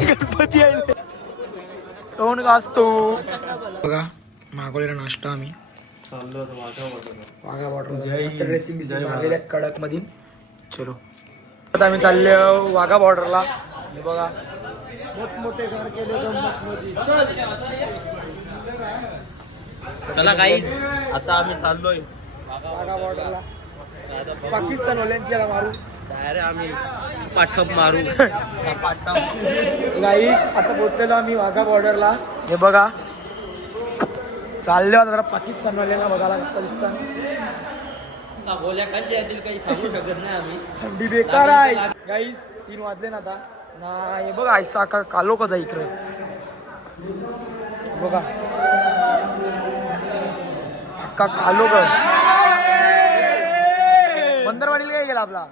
गणपती आहे तोंड गाजतो बघा. मागवलेला नाश्ता आम्ही वाघा बॉर्डर ड्रेसिंग मारलेल्या कडक मध्ये. चलो आता आम्ही चालले वाघा बॉर्डरला. हे बघा मोठमोठे घर केले. चला गाईज आता आम्ही चाललोय वाघा बॉर्डरला. पाकिस्तान वाल्यांची याला मारू. अरे आम्ही पाठप मारू. गाईज आता पोहोचलेलो आम्ही वाघा बॉर्डरला. हे बघा चालले आता जरा पाकिस्तान वाल्यांना बघायला कसं दिसतं. गोल्या कांची यातील काही सांगू शकत नाही आम्ही. थंडी बेकार आहे गाईज. 3 वाजले ना आता ना. हे बघा ऐसा कालो कसा इकडे बघा अक्का कालो ग. बंदरवाडीला काय गेला आपला.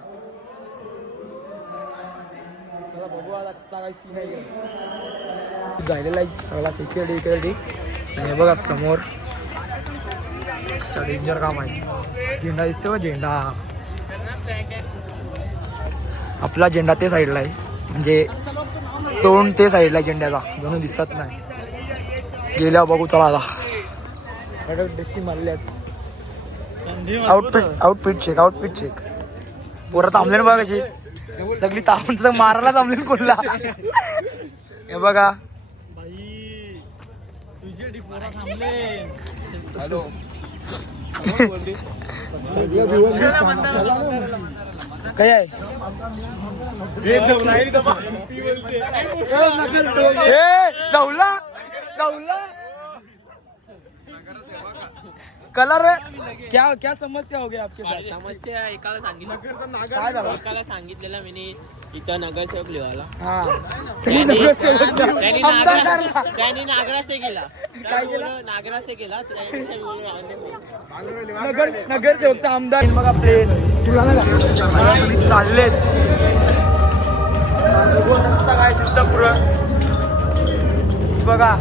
चला बघू आता कसा काही सीन आहे. झालेला आहे सगळा सिक्युरिटी. हे बघा समोर असं डेंजर काम आहे. झेंडा दिसतो झेंडा. आपला झेंडा ते साईडला आहे म्हणजे तोंड ते साईडला आहे झेंड्याचा म्हणून दिसत नाही. गेल्यावर बघू चला आता. ड्रेसिंग मारल्याच. Outfit check. पोरं थांबले ना बघा कशी सगळी तापून तर मारायला थांबले कोणला. हे बघा हॅलो काय आहे. कलर क्या समस्या हो गई आपके साथ. समस्या एकाला सांगितलं काय झालं. एकाला सांगितलेलं मी इथं नगरसेवक लिहायला. त्यांनी नागरासे गेला. काय गेला नागरासे गेला. नगरसेवकचा आमदार बघा प्लेन चाललेत. काय सिद्धपुर बघा.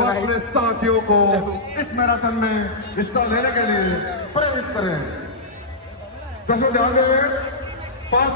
अपने साथियों को इस मैराथन में हिस्सा लेने के लिए प्रेरित करें. दसों ध्यान दें. 5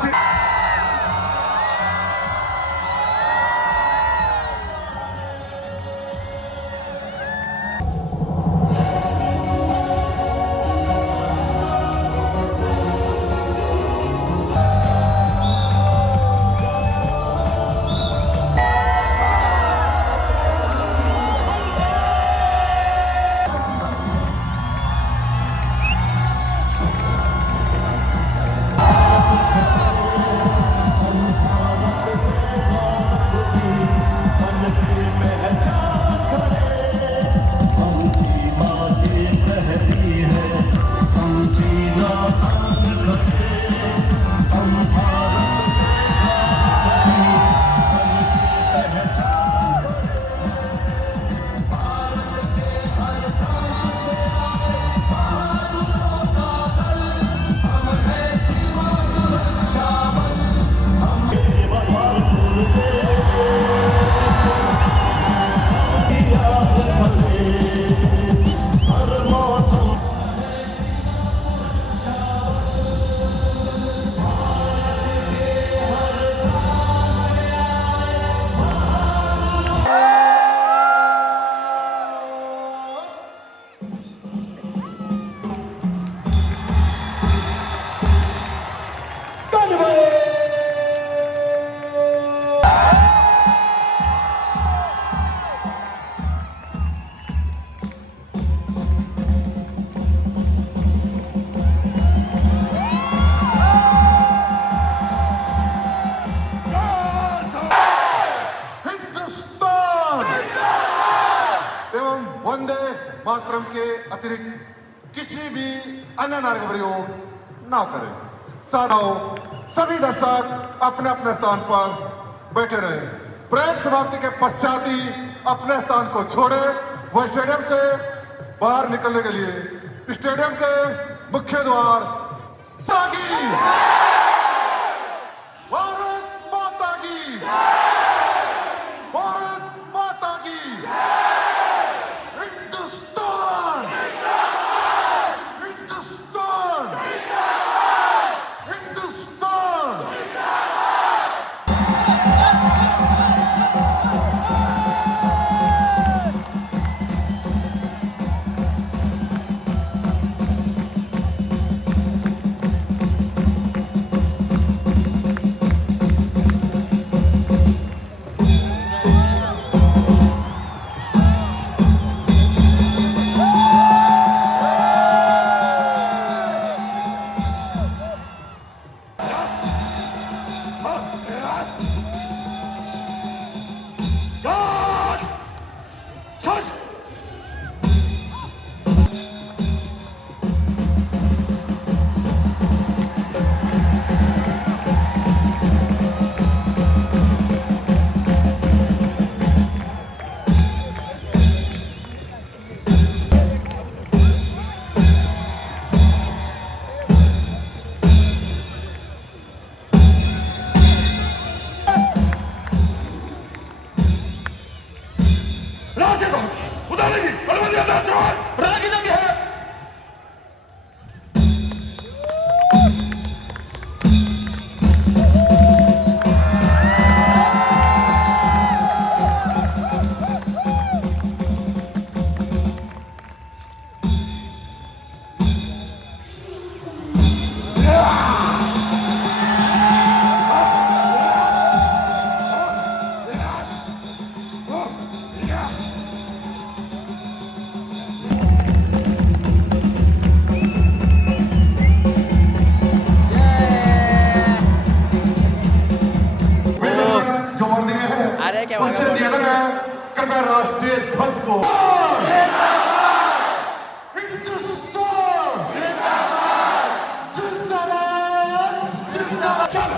मातरम के अतिरिक्त किसी भी अन्य नारे का प्रयोग ना करें. साधाओ सभी दर्शक अपने अपने स्थान पर बैठे रहे. परेड समाप्ति के पश्चात ही अपने स्थान को छोड़े. वह स्टेडियम से बाहर निकलने के लिए स्टेडियम के मुख्य द्वार सागी भारत माता की भारत ध्वज को हिंदुस्तान जिंदाबाद जिंदाबाद चल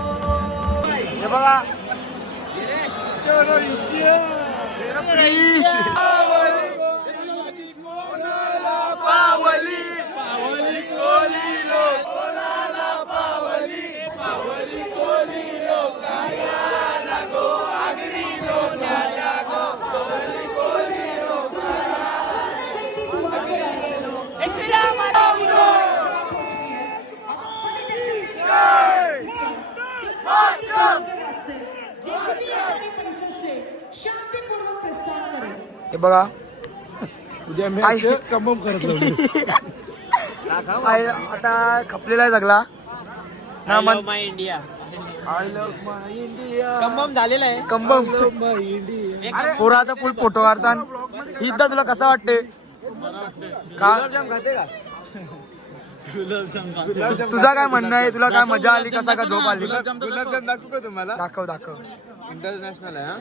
हे बघा शांतीपूर्वक प्रस्थान करें. हे बघा उद्या मी आई- कमम करत लावली. आता खपलेला आहे सगळा ना मन my India I love my India. कंबम झालेला आहे. कंबम माय इंडिया. पोराचा फुल फोटो काढतात ईदला तुला कसं वाटते का खाते का? तुझा काय म्हणणं आहे तुला काय मजा आली कसा का झोप आली गुलाबजाम दाखवू का तुम्हाला? दाखव दाखव इंटरनॅशनल आहे हा.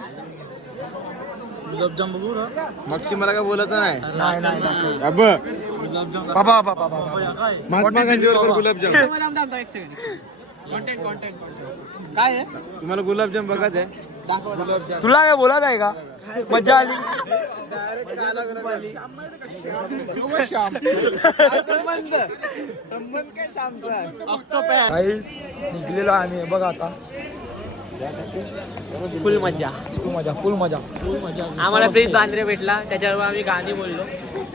गुलाबजाम बघू ना. मगशी मला काय बोलत नाही. नाही नाही दाखव अब बाबा बाबा बाबा महात्मा गांधीवर गुलाबजाम. एक सेकंड. कॉन्टेंट काय आहे? तुम्हाला गुलाबजाम बघायचं आहे? गुलाबजाम. तुला काय बोलायचं आहे का मजा आली काहीच निघलेलो आम्ही बघा आता फुल मज्जा. फुल मजा आम्हाला प्रीत बांद्रे भेटला त्याच्यावर आम्ही गाणी बोललो.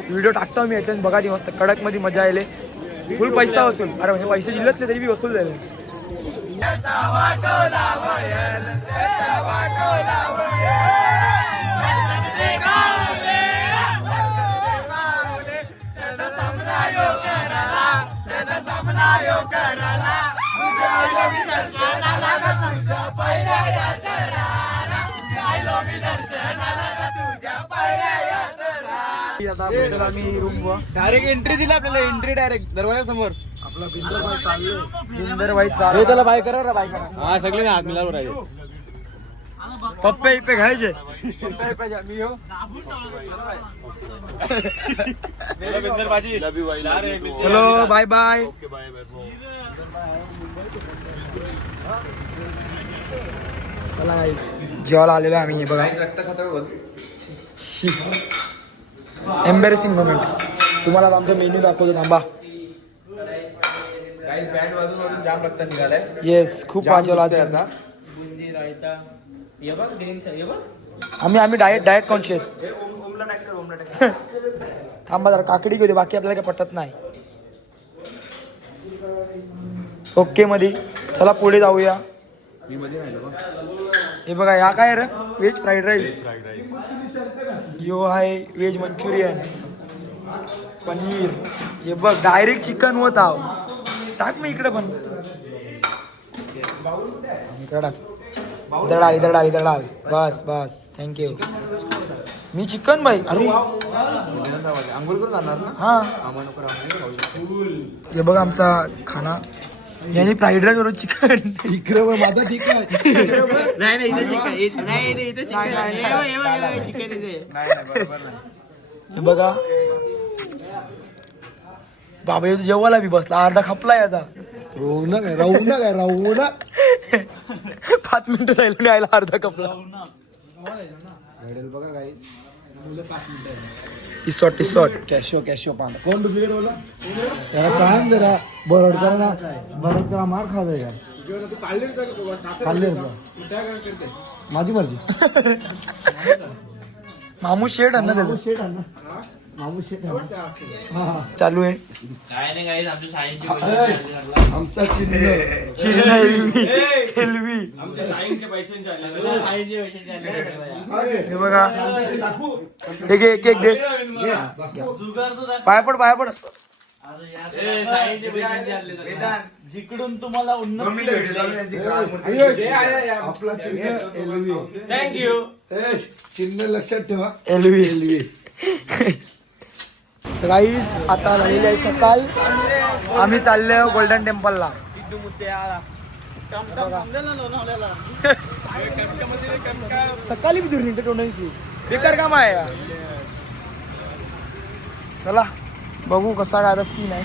व्हिडिओ टाकतो मी याच्यात बघा ती मस्त कडक मध्ये मजा आले फुल पैसा वसूल अरे म्हणजे पैसे जिल्ह्यातले तरी बी वसूल झाले आता भेटेल आम्ही रूम वर डायरेक्ट एंट्री दिली आपल्याला. एंट्री डायरेक्ट दरवाजा समोर. आपला बिंदर भाई चालू त्याला बाय करा बाय करा. हा सगळे हात मिळावर आहे. पप्पे इप्पे घ्यायचे मी हो. चलो बाय बाय चला जेवायला आलेलो आम्ही हे बघा एम्बॅरेसिंग मोमेंट तुम्हाला आता आमचा मेन्यू दाखवतो थांबा बँड वाजून वाजून जाम रक्त निघालाय. येस खूप वाजवला आज आता बुंदी रायता ये बघ ड्रिंक्स आहे. ये बघ आम्ही डाएट कॉन्शियस थांबा जरा काकडी घेऊ दे बाकी आपल्याला काय पटत नाही ओके मध्ये चला पुढे जाऊया हे बघा या काय रे व्हेज फ्राईड राईस यो आहे व्हेज मंचुरियन पनीर हे बघ डायरेक्ट चिकन होत आव टाक मी इकडे पण इकडे टाक इधर डाल बस बस थँक्यू मी चिकन भाई अरे आंघोळ करून जाणार ना. हा हे बघ आमचा खाना याने फ्राईड राईस बरोबर चिकन इकडे माझा ठीक आहे. नाही इथे चिकन नाही इथे चिकन आहे. चिकन इथे हे बघा बाबा येतो जेवायला बी बसला अर्धा खपला याचा राहू ना 5 मिनिटं जायला यायला अर्धा खपला बघा गाईस. टिसॉट कॅशो पांढरा कोण डुप्लिकेट बोला. त्याला सांग जरा बरड करा ना. बरड करा मार खावे काय खाल्ले माझी मर्जी. मामू शेड अन्न त्याचं शेट आहे ना. मामू शेट चालू आहे काय नाही गाईस आमच्या सायन्सची आमचा चिन्ह चिरना एलवी हे बघा एक देश पाय पड जिकडून तुम्हाला उन्नती आपला चिन्ह एलव्ही थँक्यू चिन्ह लक्षात ठेवा. एलव्ही गाईज आता झालेली आहे सकाळ. आम्ही चाललोय गोल्डन टेम्पलला. सिद्धू मुसेवाला सकाळी बी दूर निघते टोनांशी बेकार काम आहे. चला बघू कसा काय आता सीन आहे.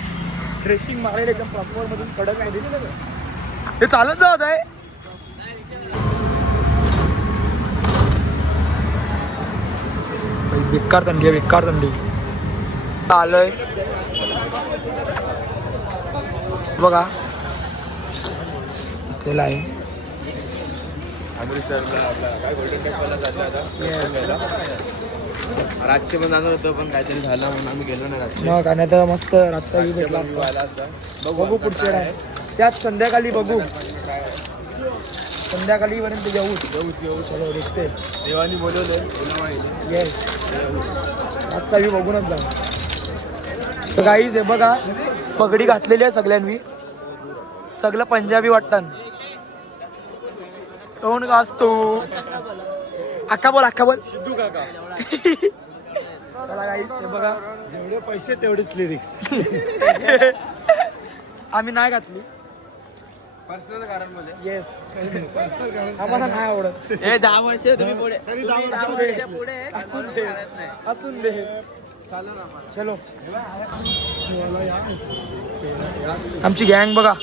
ड्रेसिंग मारेल एकदम प्रॉपर मधून कडक मध्ये. हे चालत जात आहे. बेकार थंडी आहे बेकार थंडी. आलोय बघा इथेला आहे. रातचे पण जाणार होतो पण काहीतरी झालं म्हणून आम्ही गेलो नाही रात्री. मग आणि आता मस्त रातचा व्ह्यू भेटला असता. बघू पुढच्या आहे त्यात संध्याकाळी बघू. संध्याकाळी पर्यंत येऊ चलो देखते. देवानी बोलवले येस रातचा व्ह्यू बघूनच जाऊ. तर गाईज हे बघा पगडी घातलेली आहे सगळ्यांनी. सगळं पंजाबी वाटतं. टोन गाजतो अक्का बोल सिद्धू काका. चला गाईज हे बघा जेवढे पैसे तेवढेच लिरिक्स. आम्ही नाही घातली. पर्सनल कारण मध्ये येस आम्हाला नाही आवडत. हे 10 वर्ष तुम्ही पुढे तरी 10 तुम्ही 10 वर्ष वर्ष पुढे असून दे असून दे. चलो आमची गँग बघा.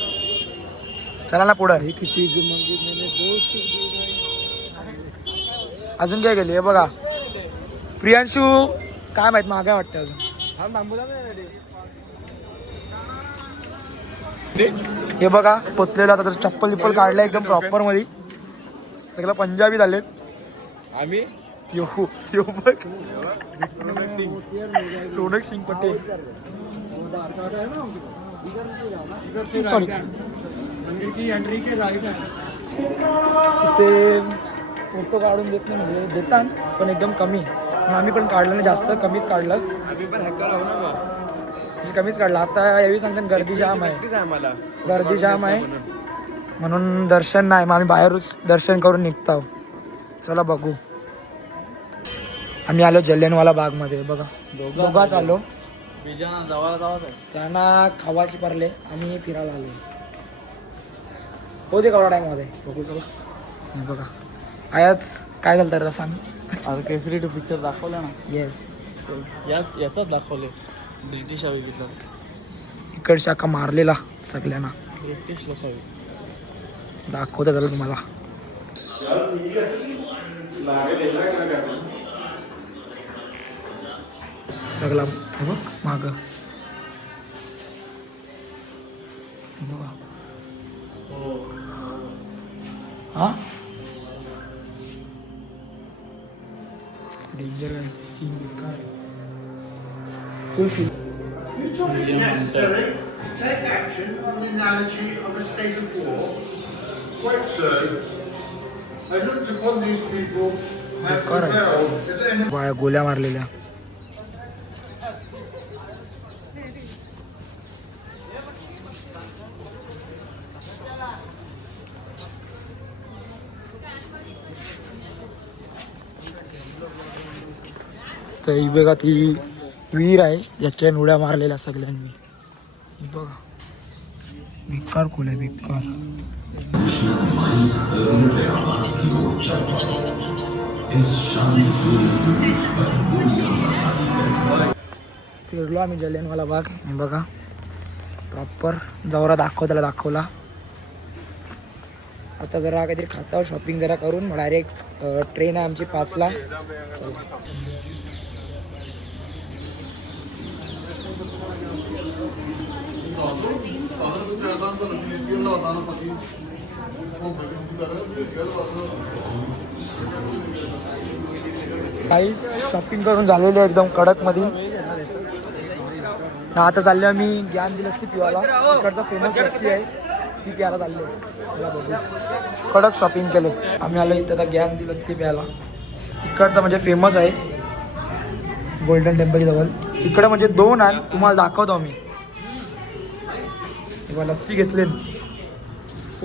चला ना पुढं. अजून काय गेली हे बघा. प्रियांशू काय माहित मागे वाटतं अजून. हे बघा पोचलेलं आता तर चप्पल विप्पल काढलं एकदम प्रॉपर मध्ये. सगळं पंजाबी झालेत. आम्ही यो बघ रोनक सिंग पटेल. सॉरी इथे फोटो काढून देत नाही म्हणजे देतात पण एकदम कमी. पण आम्ही पण काढलं नाही जास्त कमीच काढलं. आम्ही पण हॅकर आहो ना मग. कमीच काढलं. आता यावेळी सांगतात गर्दी जाम आहे. आम्हाला गर्दी जाम आहे म्हणून दर्शन नाही. मग आम्ही बाहेरच दर्शन करून निघतो. चला बघू. आम्ही आलो जलियांवाला बागमध्ये बघा. दोघाच आलो. त्यांना खावाची परले आम्ही फिरायला आलो. हो ते केवढा टाइम मध्ये बघू. चला बघा आयाच काय झालं तर सांग. आता केसरी टू पिक्चर दाखवला ना. येस याचाच दाखवले ब्रिटिश हवेतला. इकडच्या का मारलेला सगळ्यांना ब्रिटिश लोक दाखवता झालं तुम्हाला. सगळा हे बघ माग बघा. हा डेंजर आहे सीन काय. You thought it necessary to take action on the analogy of a state of war? Quite so. I looked upon these people and rebelled as enemies. गोळ्या मारलेल्या. तर ही बघा ती विहीर आहे ज्याच्या उड्या मारलेल्या सगळ्यांनी. ही बघा भिक्कार खोल आहे भिक्कार. फिरलो आम्ही जलियांवाला बाग. हे बघा प्रॉपर जवरा दाखवला. आता जरा काहीतरी खातावर शॉपिंग जरा करून मग डायरेक्ट ट्रेन आहे आमची 5ला. काही शॉपिंग करून झालेलं आहे एकदम कडक मध्ये. आता चाललो आम्ही ज्ञान दी लस्सी पिवायला. इकडचा फेमस लस्सी आहे ती प्यायला चाललो. चला बघू. कडक शॉपिंग केले आम्ही. आलो इथं आता ज्ञान दी लस्सी प्यायला. इकडचा म्हणजे फेमस आहे गोल्डन टेम्पल जवळ. इकडं म्हणजे 2 आहे तुम्हाला दाखवतो आम्ही. किंवा लस्सी घेतले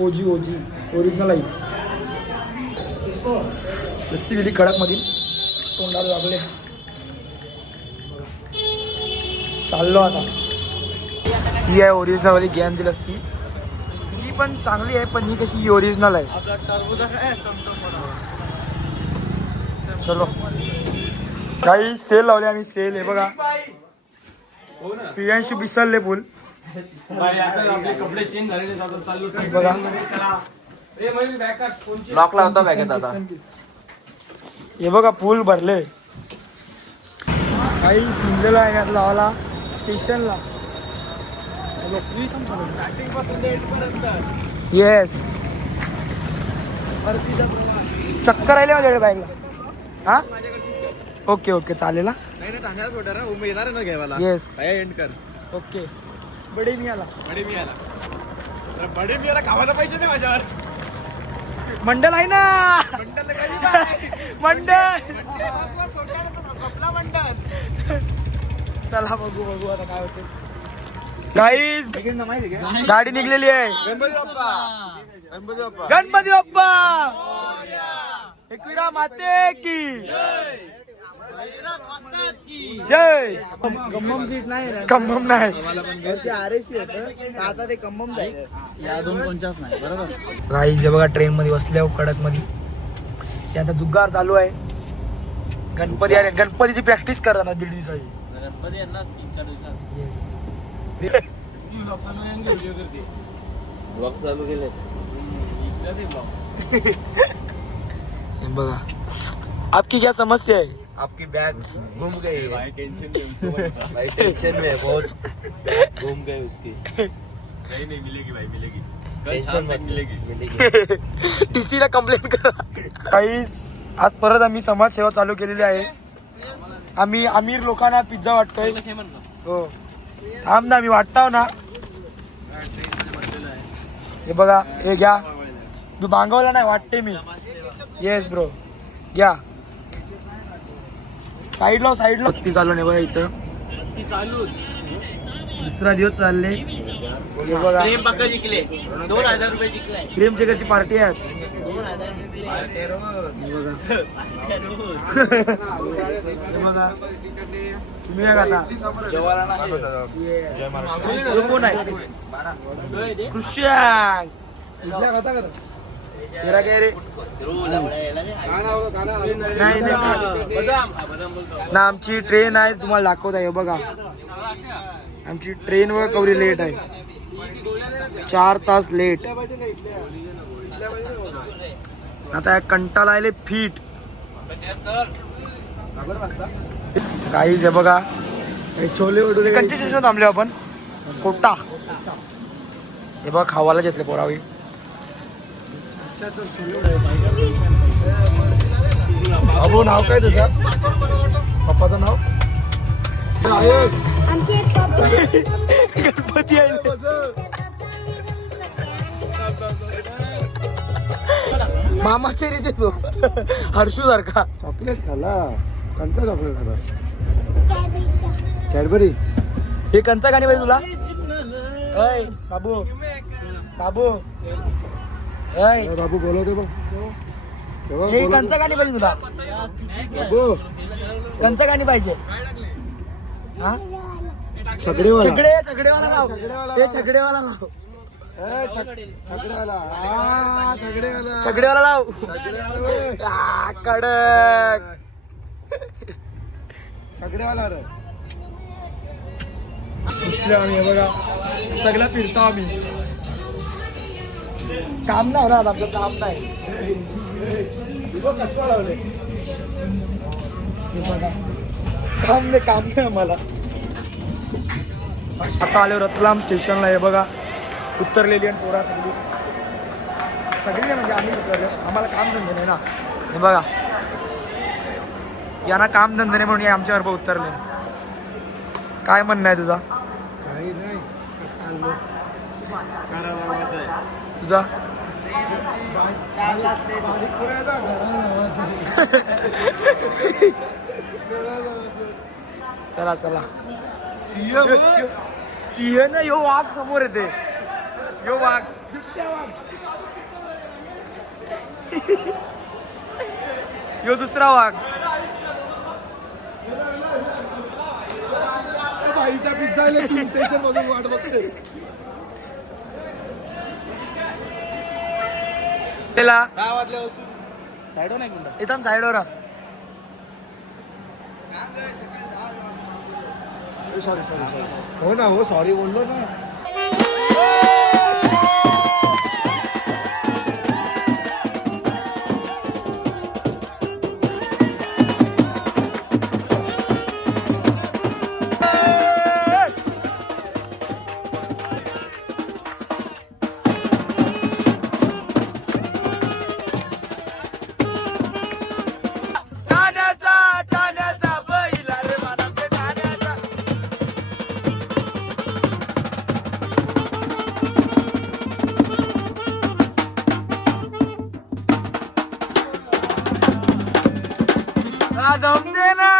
ओजी ओरिजिनल आहे. लस्सी गेली कडक मध्ये तोंडाला लागले. चाललो आता. ही आहे ओरिजिनल वाली ज्ञान दी लस्सी. ही पण चांगली आहे पण ही कशी ओरिजिनल आहे. चलो काही सेल लावले आम्ही. सेल आहे बघा. पियांशी बिसरले फुल कपडे चेंज झाले चालू बघा. लॉक लावतो बॅगेत आता. हे बघा फुल भरले. काही निघलेला आहे यात लावाला स्टेशनला. येस चक्कर आले माझ्याकडे बाईकला. हा ओके ओके चालेल. Yes okay. बडे मी आला खावायला पैसे नाही माझ्यावर. मंडल आहे ना. मंडल चला बघू आता काय होते. गाईज गाडी निघलेली आहे. गणपती बाप्पा एकविरा माते की जय. कम्मम सीट नाही कम्मम नाही. RAC होतं आता ते कम्मम जाईल. या 249 नाही बरोबर. गाईज हे बघा ट्रेन मध्ये बसल्या कडक मध्ये. आता जुगार चालू आहे. गणपती आहे. गणपतीची प्रॅक्टिस करताना 1.5 दिवसाची. गणपती यांना 3-4 दिवसात ब्लॉग चालू केले. हे बघा. आपकी क्या समस्या है? आपकी बैग घूम गई भाई. टेंशन में है बहुत. घूम गए उसकी. नहीं मिलेगी भाई मिलेगी. कल शाम तक मिलेगी. TC ला कंप्लेंट करा. काही आज परत आम्ही समाजसेवा चालू केलेली आहे. आम्ही अमीर लोकांना पिझ्झा वाटतोय. हो थांब ना मी वाटताव ना. हे बघा हे घ्या. मी मागवला नाही वाटते मी. येस ब्रो घ्या. साईडला ती चालू नाही बघा. इथं दुसरा दिवस चालले. हे बघा प्रेम पक्का जिंकले. 2000 रुपये जिंकलाय. प्रेमची कशी पार्टी आहे. 2000 हे बघा तुम्ही काय खाता. कोण आहे कृष्ण तेरा काय रे. नाही ना आमची ट्रेन आहे तुम्हाला दाखवत आहे. बघा आमची ट्रेन व कवरी लेट आहे. 4 तास लेट. आता कंटाळा आले फीट. काहीच आहे बघा. छोले वडुले कंची स्टेशन थांबले आपण. कोटा हे बघा खावायला घेतले पोरावी. अबो नाव काय तुझं? पप्पाचं नाव गणपती आहे. मामाचे रीती तो हर्षू सारखा. चॉकलेट खाला. कोणता चॉकलेट खाला? कॅडबरी. हे कंचा गाणी पाहिजे तुला. अय बाबू बाबू अय बाबू बोलवते बघ. हे कंचा गाणी पाहिजे तुला. बाबू कंचा गाणी पाहिजे. हा छकडेवाला. छगडेवाला लाव. हे छगडेवाला लाव. छकडेवाला. छकडेवाला. छगडेवाला लाव. कडक छकडेवाला रे. आम्ही हे बघा सगळं फिरतो आम्ही. काम नाही होणार आपलं. काम नाही. काम नाही आम्हाला. आता आलो रतलाम स्टेशनला. हे बघा उतरलेली आणि पोरा सगळी म्हणजे आम्ही उतरले. आम्हाला काम धंदे नाही ना. हे बघा यांना काम धंदे नाही म्हणून आमच्याबरोबर उतरले. काय म्हणणं आहे तुझा? काही नाही. तुझा चला चला. सिंह ना यो वाघ समोर येते. यो वाघ यो दुसरा वाघ भाईचा पिझ्झा स्टेशन मधून वाट बघते त्याला काय वाजल्यापासून साईड नाही गुंडा इथं साईडवर सॉरी हो ना हो सॉरी बोललो ना टाण्याचा बैला रे मला ते टाण्याचा दम दे ना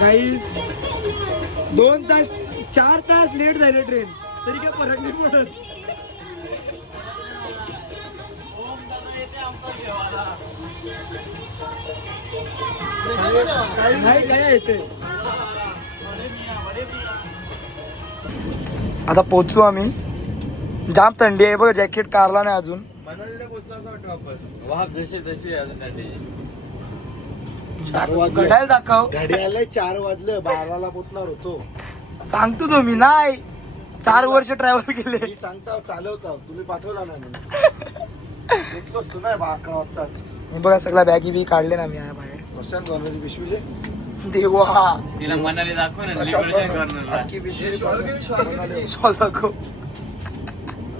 गाईज 2 तास 4 तास लेट झाले ट्रेन तरी काय फरक नाही पडत नाही काय येते आता पोचू आम्ही जाम थंडी आहे बघ जॅकेट काढला नाही अजून मनालीला पोहोचला असं वाटतं वापस वाप जशी तशी अजून थंडी घड्याळ दाखव गाडी आलाय 4 वाजले 12ला पोचणार होतो सांगतो तो मी नाही 4 वर्ष ट्रॅव्हल केले मी सांगता चालवता तुम्ही पाठवला नाही म्हणून निघतो तू नाही 11 वाजताच हे बघा सगळ्या बॅगी बी काढले ना मी आहे बाहेर प्रशांत वनराजी पिशवीचे देवा तिला मनाली दाखव ना प्रशांत decoration corner ला. अख्खी पिशवी शॉल दाखव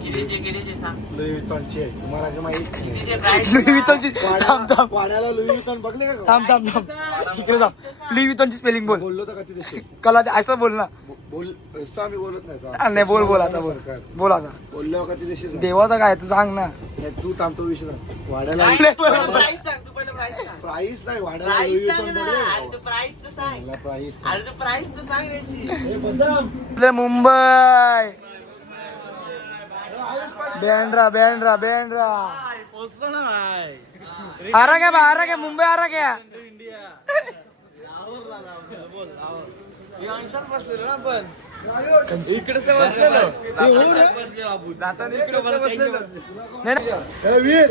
कितीचे सांग लुई वितॉनची आहे तुम्हाला काय माहित नाही. कितीचे price? लुई वितॉनची थांब थांब वाड्याला लुई वितॉन बघले का थांब थांब थांब इकडे थांब लुई वितॉनची स्पेलिंग बोल बोललो तर किती देशील कला असं बोल ना बोल असं आम्ही बोलत नाही तो. नाही बोल आता बोल सरकार बोल आता बोललो का ती देशील देवाचा काय तू सांग ना नाही तू थांबतो विषय ना. वाड्याला प्राइस सांग तू पहिलं प्राइस सांग प्राईस नाही वाड्याला लुई प्राइस वितॉन सांग ना अरे बघले तू प्राइस तर सांग मला प्राईस अरे तू प्राइस तर सांग याची आपले मुंबई बँड्रा बँड्रा बँड्रा पोहोचलो ना भाई आरा क्या मुंबई आरा क्या इकडेच तर बसलेलो जाताना इकडे बसलेलो नाही, नाही. ए वीर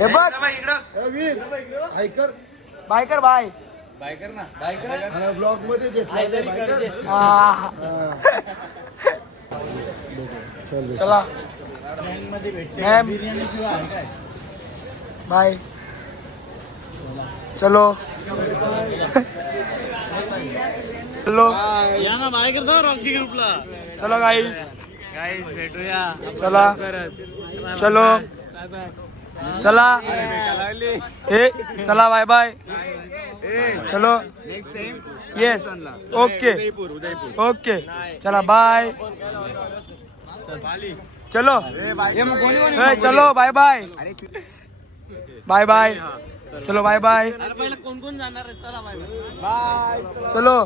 हे बघ ए वीर ऐकर बायकर बाय बायकर ना बायकर ब्लॉग मध्ये घेतला हा. चला मॅम बाय चलो चलो या ना बायकर जाऊ रॉकी ग्रुपला चलो गाईस गाईस भेटूया चला चलो चला ए चला बाय बाय चलो येस ओके ओके चला बाय चलो ए, चलो बाय बाय बाय बाय चलो बाय बाय. पहिला कोण कोण जाणार आहे चला बाय चलो.